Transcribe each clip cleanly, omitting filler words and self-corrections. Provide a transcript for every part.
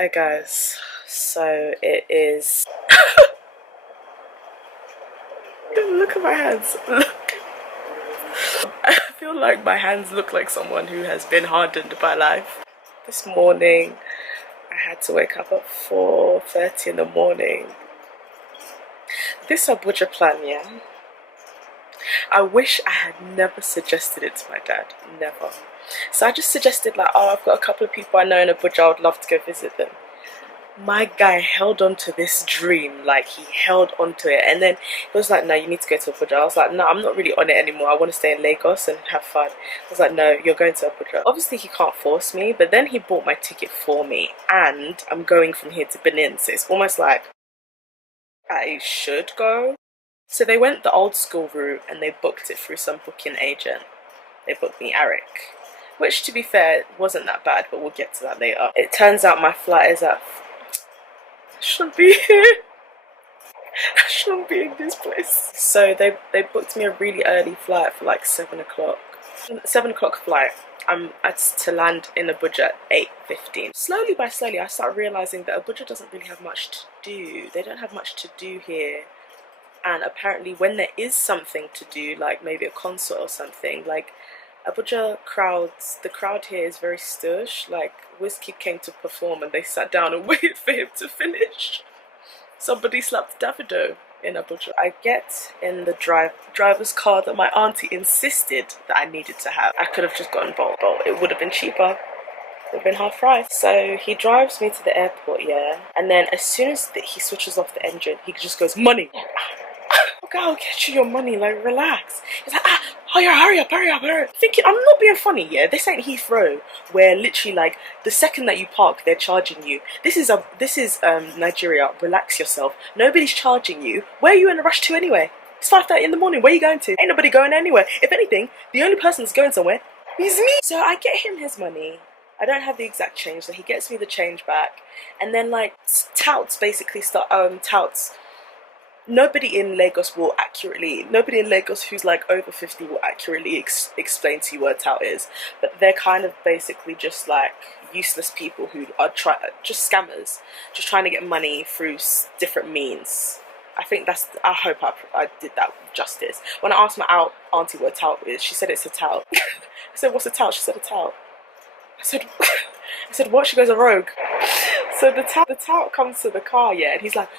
Hi guys, so it is. Look at my hands. Look. I feel like my hands look like someone who has been hardened by life. This morning, I had to wake up at 4:30 in the morning. This Abuja plan, yeah. I wish I had never suggested it to my dad. Never. So I just suggested like, oh, I've got a couple of people I know in Abuja. I would love to go visit them. My guy held on to this dream, like he held on to it, and then he was like, no, you need to go to Abuja. I was like, no, I'm not really on it anymore. I want to stay in Lagos and have fun. I was like, no, you're going to Abuja. Obviously he can't force me, but then he bought my ticket for me, and I'm going from here to Benin, so it's almost like I should go. So they went the old school route and they booked it through some booking agent. They booked me ARIK, which to be fair wasn't that bad, but we'll get to that later. It turns out my flight is at I shouldn't be here. I shouldn't be in this place. So they booked me a really early flight for like 7 o'clock. 7 o'clock flight. I'm to land in Abuja at 8:15. Slowly by slowly, I start realizing that Abuja doesn't really have much to do. They don't have much to do here. And apparently when there is something to do, like maybe a concert or something, like Abuja crowds, the crowd here is very stush. Like Wizkid came to perform and they sat down and waited for him to finish. Somebody slapped Davido in Abuja. I get in the driver's car that my auntie insisted that I needed to have. I could have just gotten Bolt. It would have been cheaper. It would have been half price. So he drives me to the airport, yeah. And then as soon as he switches off the engine, he just goes, money. Okay, I'll get you your money, like relax. He's like, hurry up. Thinking, I'm not being funny, yeah? This ain't Heathrow, where literally like the second that you park, they're charging you. This is Nigeria. Relax yourself. Nobody's charging you. Where are you in a rush to anyway? It's 5:30 in the morning. Where are you going to? Ain't nobody going anywhere. If anything, the only person that's going somewhere is me. So I get him his money. I don't have the exact change, so he gets me the change back. And then like touts basically start touts. Nobody in Lagos who's like over 50 will accurately explain to you what a tout is, but they're kind of basically just like useless people who are just scammers, just trying to get money through different means. I hope I did that justice. When I asked my auntie what a tout is, she said it's a tout. I said, what's a tout? She said a tout. I said what? She goes, a rogue. So the tout comes to the car, yeah, and he's like,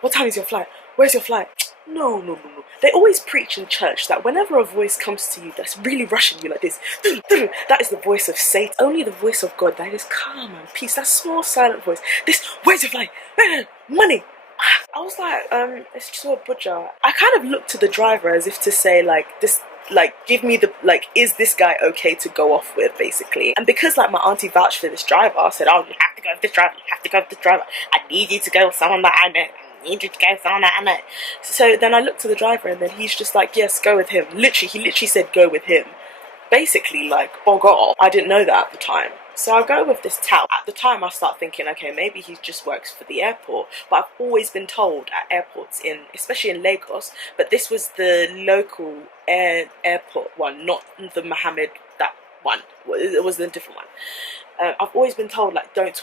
what time is your flight? Where's your flight? No. They always preach in church that whenever a voice comes to you that's really rushing you like this, that is the voice of Satan. Only the voice of God that is calm and peace. That small silent voice. Where's your flight? Money. I was like, it's just Abuja. I kind of looked to the driver as if to say like this. Like, give me the, like, is this guy okay to go off with, basically? And because, like, my auntie vouched for this driver, I said, oh, you have to go with this driver, I need you to go with someone that I know. So then I looked to the driver and then he's just like, yes, go with him. He literally said go with him. Basically, like, bog off. I didn't know that at the time. So I go with this tout. At the time I start thinking, okay, maybe he just works for the airport. But I've always been told at airports, especially in Lagos, but this was the local airport one, not the Mohammed, that one. It was the different one. I've always been told, like, don't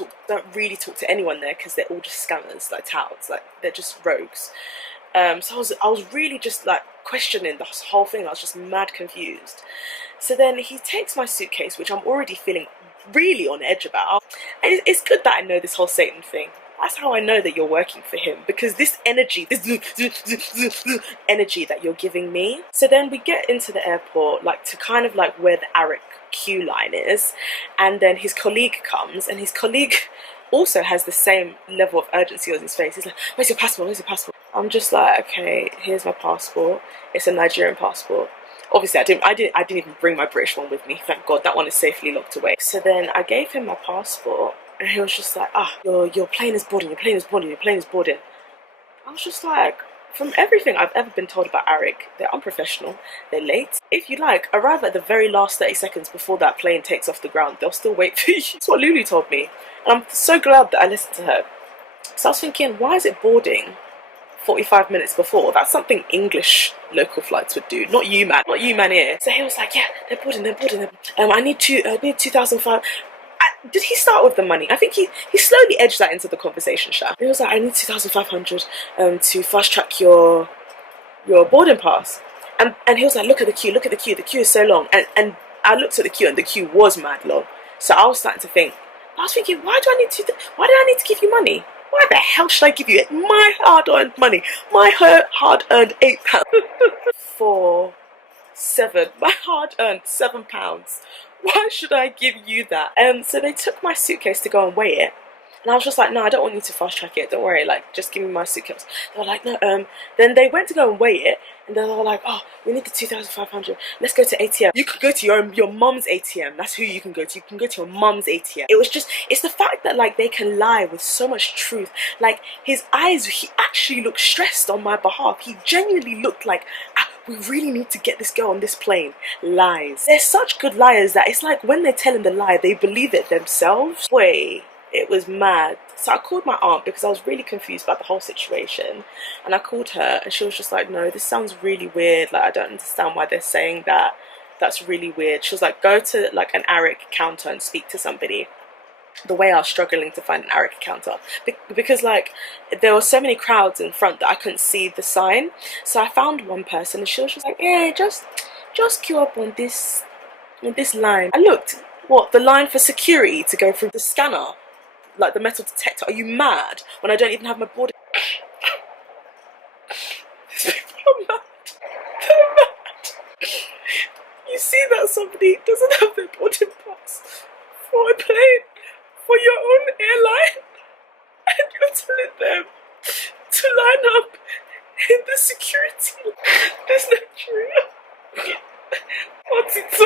really talk to anyone there because they're all just scammers, like touts, like they're just rogues. So I was really just like questioning the whole thing. I was just mad confused. So then he takes my suitcase, which I'm already feeling really on edge about. And it's good that I know this whole Satan thing. That's how I know that you're working for him, because this energy, energy that you're giving me. So then we get into the airport, like to kind of like where the ARIK queue line is, and then his colleague comes, and his colleague also has the same level of urgency on his face. He's like, where's your passport? I'm just like, okay, here's my passport. It's a Nigerian passport. Obviously, I didn't even bring my British one with me. Thank God, that one is safely locked away. So then I gave him my passport, and he was just like, your plane is boarding. I was just like, from everything I've ever been told about ARIK, they're unprofessional, they're late. If you like, arrive at the very last 30 seconds before that plane takes off the ground. They'll still wait for you. That's what Lulu told me. And I'm so glad that I listened to her. So I was thinking, why is it boarding 45 minutes before? That's something English local flights would do, not you man here. So he was like, yeah, they're boarding. I need 2,005. did he start with the money? I think he slowly edged that into the conversation, Sha. He was like, I need 2,500 to fast track your boarding pass. And he was like, look at the queue, look at the queue. The queue is so long. And I looked at the queue, and the queue was mad long. So I was starting to think. I was thinking, why do I need to give you money? Why the hell should I give you my hard-earned money, my hard-earned £8 for my hard-earned £7? Why should I give you that? So they took my suitcase to go and weigh it. And I was just like, no, I don't want you to fast track it. Don't worry, like, just give me my suitcase. They were like, no. Then they went to go and weigh it, and they were like, oh, we need the 2,500. Let's go to ATM. You can go to your mum's ATM. That's who you can go to. You can go to your mum's ATM. It was just, it's the fact that like they can lie with so much truth. Like his eyes, he actually looked stressed on my behalf. He genuinely looked like, we really need to get this girl on this plane. Lies. They're such good liars that it's like when they're telling the lie, they believe it themselves. Wait. It was mad. So I called my aunt because I was really confused about the whole situation, and I called her and she was just like, no, this sounds really weird, like I don't understand why they're saying that. That's really weird. She was like, go to like an ARIK counter and speak to somebody. The way I was struggling to find an ARIK counter because like there were so many crowds in front that I couldn't see the sign. So I found one person and she was just like, yeah, just queue up on this line. I looked, what, the line for security to go through the scanner, like the metal detector. Are you mad when I don't even have my boarding? You're mad. They're mad. You see that somebody doesn't have their boarding pass for a plane, for your own airline, and you're telling them to line up in the security. This Nigeria. What's it so?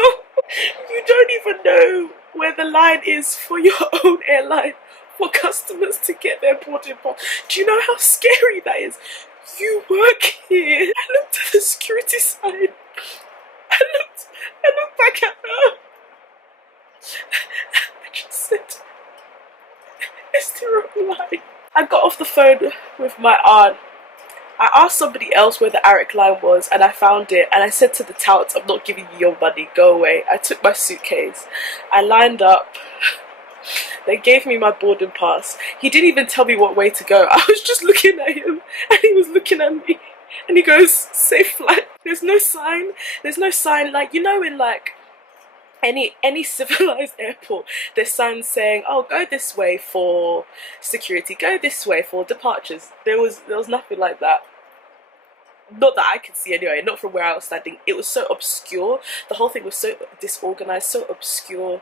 You don't even know where the line is for your own airline for customers to get their boarding pass. Do you know how scary that is? You work here. I looked at the security sign. I looked back at her. I just said, it's the wrong line. I got off the phone with my aunt. I asked somebody else where the ARIK line was and I found it, and I said to the touts, I'm not giving you your money, go away. I took my suitcase. I lined up. They gave me my boarding pass. He didn't even tell me what way to go. I was just looking at him and he was looking at me and he goes, safe flight. There's no sign. There's no sign. Like, you know, in like any civilized airport, there's signs saying, oh, go this way for security, go this way for departures. There was nothing like that. Not that I could see anyway, not from where I was standing. It was so obscure. The whole thing was so disorganized, so obscure.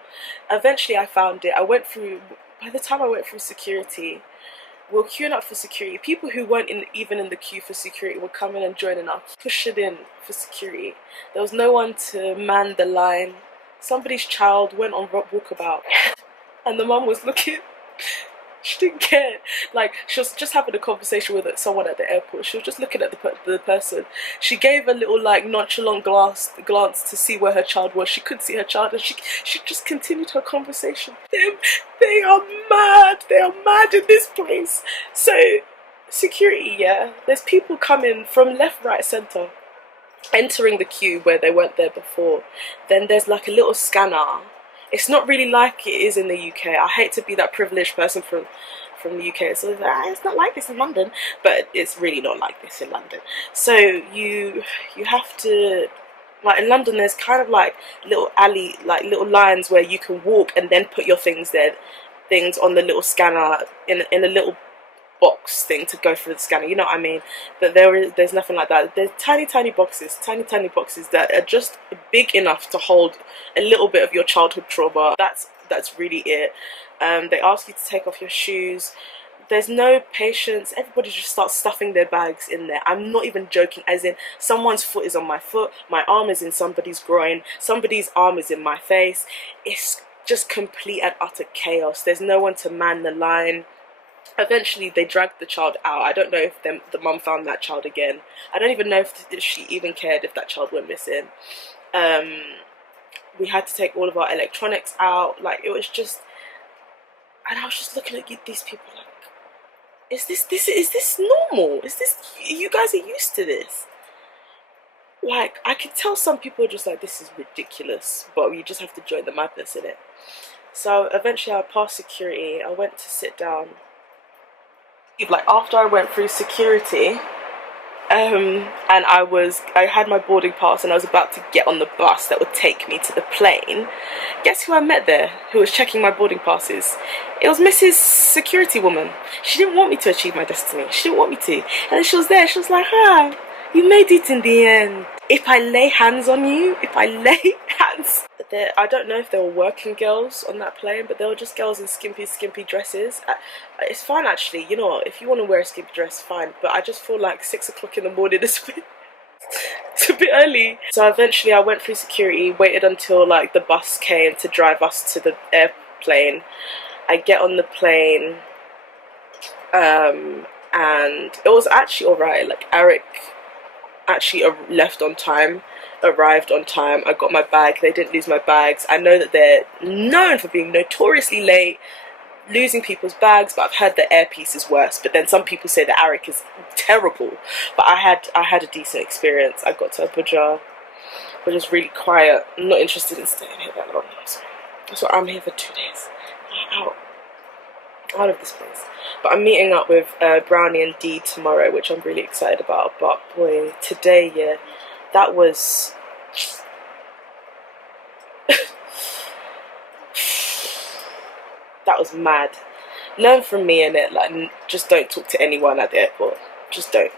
Eventually I found it. By the time I went through security, we were queuing up for security. People who weren't even in the queue for security were coming and joining us, pushing in for security. There was no one to man the line. Somebody's child went on walkabout and the mum was looking. She didn't care. Like, she was just having a conversation with someone at the airport. She was just looking at the person. She gave a little like nonchalant glance to see where her child was. She couldn't see her child, and she just continued her conversation. They are mad. They are mad in this place. So security, yeah. There's people coming from left, right, centre, entering the queue where they weren't there before. Then there's like a little scanner. It's not really like it is in the UK. I hate to be that privileged person from the UK. So it's not like this in London, but it's really not like this in London. So you have to, like in London, there's kind of like little alley, like little lines where you can walk and then put your things on the little scanner in a little box thing to go through the scanner, you know what I mean? But there's nothing like that. There's tiny boxes that are just big enough to hold a little bit of your childhood trauma. That's really it. They ask you to take off your shoes. There's no patience. Everybody just starts stuffing their bags in there. I'm not even joking, as in someone's foot is on my foot, my arm is in somebody's groin, somebody's arm is in my face. It's just complete and utter chaos. There's no one to man the line. Eventually they dragged the child out. I don't know if the mum found that child again. I don't even know if she even cared if that child went missing. We had to take all of our electronics out. Like, it was just, and I was just looking at these people like, is this normal? Is this, you guys are used to this? Like, I could tell some people are just like, this is ridiculous, but you just have to join the madness in it. So eventually I passed security. I went to sit down. Like after I went through security, and I had my boarding pass and I was about to get on the bus that would take me to the plane. Guess who I met there who was checking my boarding passes? It was Mrs. Security Woman. She didn't want me to achieve my destiny. She didn't want me to. And then she was there. She was like, "Ah, you made it in the end. If I lay hands on you, if I lay hands." I don't know if they were working girls on that plane, but they were just girls in skimpy dresses. It's fine actually, you know what, if you want to wear a skimpy dress, fine, but I just feel like 6 o'clock in the morning is it's a bit early. So eventually I went through security, waited until like the bus came to drive us to the airplane. I get on the plane, and it was actually alright. Like ARIK actually left on time, arrived on time. I got my bag. They didn't lose my bags. I know that they're known for being notoriously late, losing people's bags, but I've heard the Airpiece is worse. But then some people say the ARIK is terrible. But I had a decent experience. I got to Abuja, which was really quiet. I'm not interested in staying here that long. So I'm here for 2 days. Out of this place. But I'm meeting up with Brownie and Dee tomorrow, which I'm really excited about. But boy, today, yeah, that was that was mad. Learn from me, innit? Like, just don't talk to anyone at the airport. Just don't.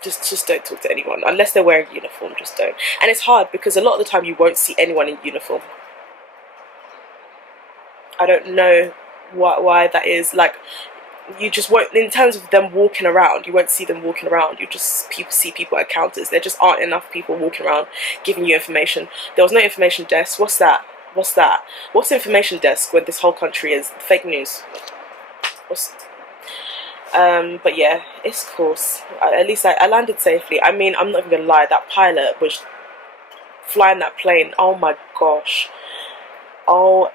Just don't talk to anyone unless they're wearing uniform. Just don't. And it's hard because a lot of the time you won't see anyone in uniform. I don't know why that is. Like, you just won't, in terms of them walking around, you won't see them walking around. You just see people at counters. There just aren't enough people walking around giving you information. There was no information desk. What's that? What's information desk when this whole country is fake news? But yeah, it's cool. At least I landed safely. I mean, I'm not even gonna lie, that pilot was flying that plane, oh my gosh. Oh,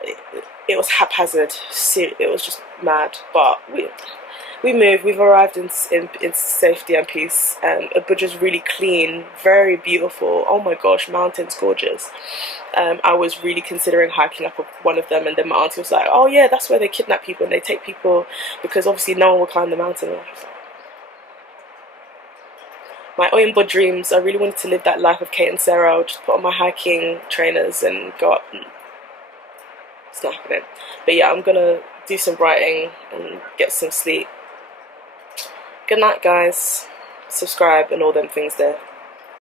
it was haphazard. It was just mad. But we moved. We've arrived in safety and peace. And Abuja's really clean, very beautiful. Oh my gosh, mountains, gorgeous. I was really considering hiking up one of them, and then my auntie was like, "Oh yeah, that's where they kidnap people and they take people because obviously no one will climb the mountain." And I was like, my Oyinbo dreams. I really wanted to live that life of Kate and Sarah. I would just put on my hiking trainers and go up. It's not happening. But yeah, I'm gonna do some writing and get some sleep. Good night, guys. Subscribe and all them things there.